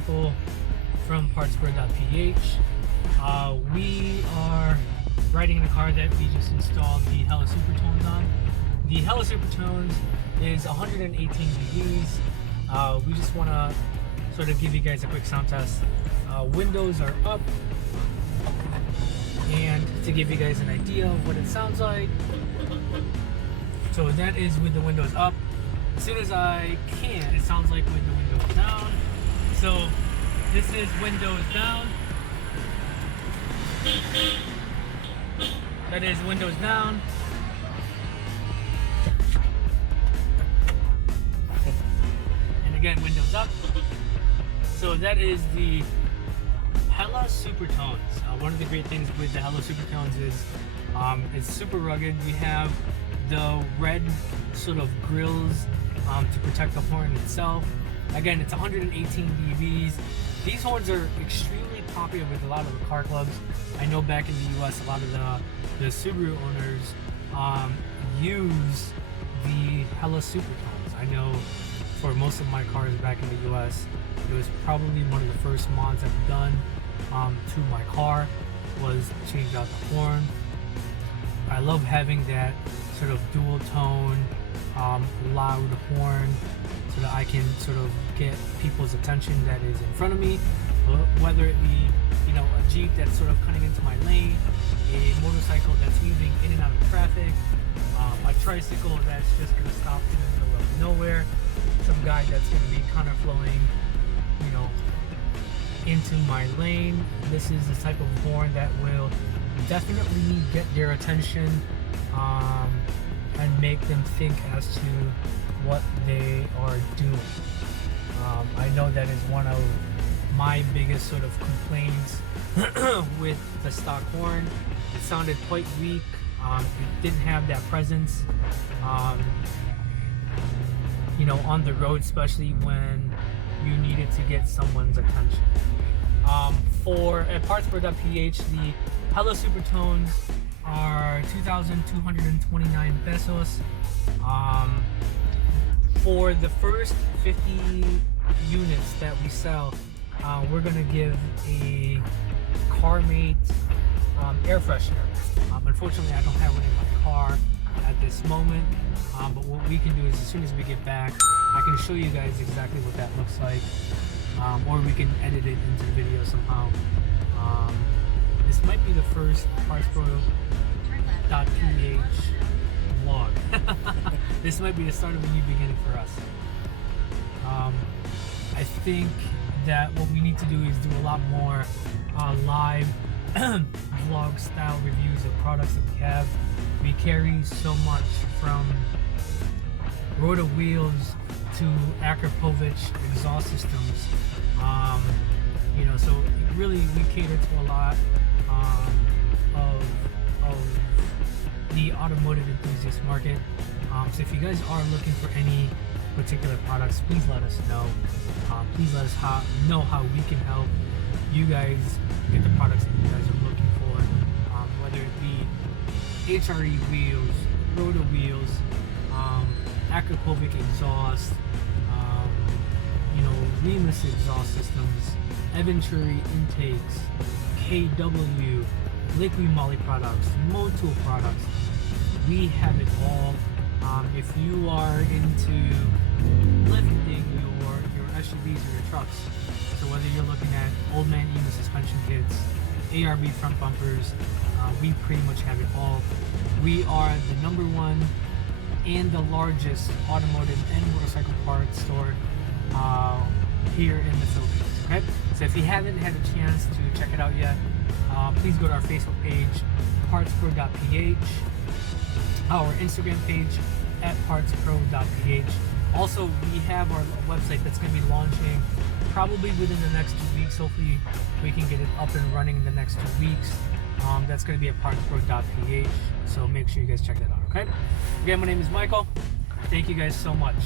Michael from partspro.ph. We are riding in a car that we just installed the Hella Supertones on. The Hella Supertones is 118 dBs. We just want to sort of give you guys a quick sound test. Windows are up, and to give you guys an idea of what it sounds like. So that is with the windows up. As soon as I can, it sounds like with the windows down. So this is windows down. That is windows down. And again, windows up. So that is the Hella Supertones. One of the great things with the Hella Supertones is it's super rugged. We have the red sort of grills to protect the horn itself. Again, it's 118 dBs. These horns are extremely popular with a lot of the car clubs. I know back in the US, a lot of the Subaru owners use the Hella Supertones. I know for most of my cars back in the US, it was probably one of the first mods I've done to my car was change out the horn. I love having that sort of dual tone, loud horn, so that I can sort of get people's attention that is in front of me, whether it be, you know, a Jeep that's sort of cutting into my lane, a motorcycle that's weaving in and out of traffic, a tricycle that's just going to stop in the middle of nowhere, some guy that's going to be kind of flowing, you know, into my lane. This is the type of horn that will definitely get their attention and make them think as to what they are doing. I know that is one of my biggest sort of complaints with the stock horn. It sounded quite weak. It didn't have that presence, you know, on the road, especially when you needed to get someone's attention. For at partspro.ph, the Hella Supertones are 2,229 pesos. For the first 50 units that we sell, we're gonna give a CarMate air freshener. Unfortunately, I don't have one in my car at this moment, but what we can do is as soon as we get back, I can show you guys exactly what that looks like, or we can edit it into the video somehow. This might be the first partspro.ph vlog. This might be the start of a new beginning for us. I think that what we need to do is do a lot more live vlog style reviews of products that we have. We carry so much, from rotor wheels to Akrapovic exhaust systems. You know, so really we cater to a lot of the automotive enthusiast market. So if you guys are looking for any particular products, please let us know. Please let us know how we can help you guys get the products that you guys are looking for, whether it be HRE wheels, rotor wheels, Akrapovic exhaust, you know, Remus exhaust systems, Venturi intakes, KW, liquid moly products, Motul products. We have it all. If you are into lifting your SUVs or your trucks, so whether you're looking at old man EMA suspension kits, ARB front bumpers, we pretty much have it all. We are the #1 and the largest automotive and motorcycle parts store here in the Philippines. Okay, so if you haven't had a chance to check it out yet, please go to our Facebook page, partspro.ph, our Instagram page at partspro.ph. Also, we have our website that's going to be launching probably within the next 2 weeks. Hopefully we can get it up and running in the next 2 weeks. That's going to be at partspro.ph, so make sure you guys check that out. Okay, again, my name is Michael. Thank you guys so much.